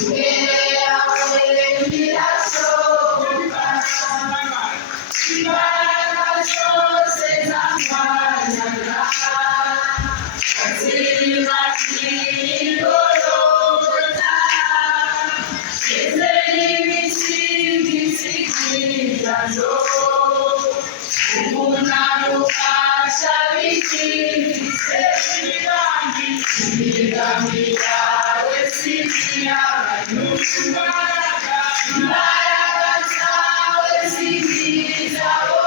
imbere yawe birashoboka, imbaraga zose zampanyaga ziribatira igorogota, ngeze n'ibisigisigi byazo, ubunarubasha bikifise imigambi yawe sinziyagano, imbaraga zawe zingirizaho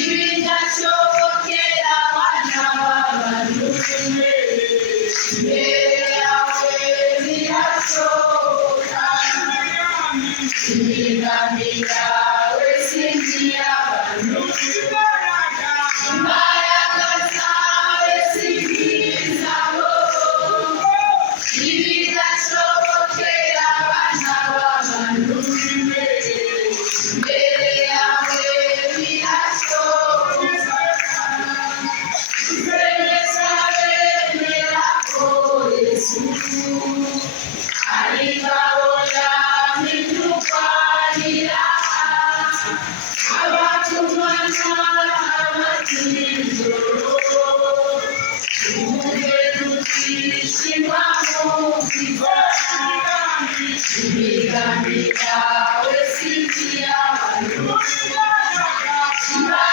ibidashobokera abana b'abantu, imbere yawe birashoboka, imigambi yawe sinziyagano, imbaraga zawe zingirizaho ibidashobokera abana b'abantu, imbere yawe birashoboka, twemeza bemera ko Yesu ari ingabo yawe turwanira, abatumana abatijoro, tuvuge tutishima mu nziza, imigambi yawe sinziyagano, imbaraga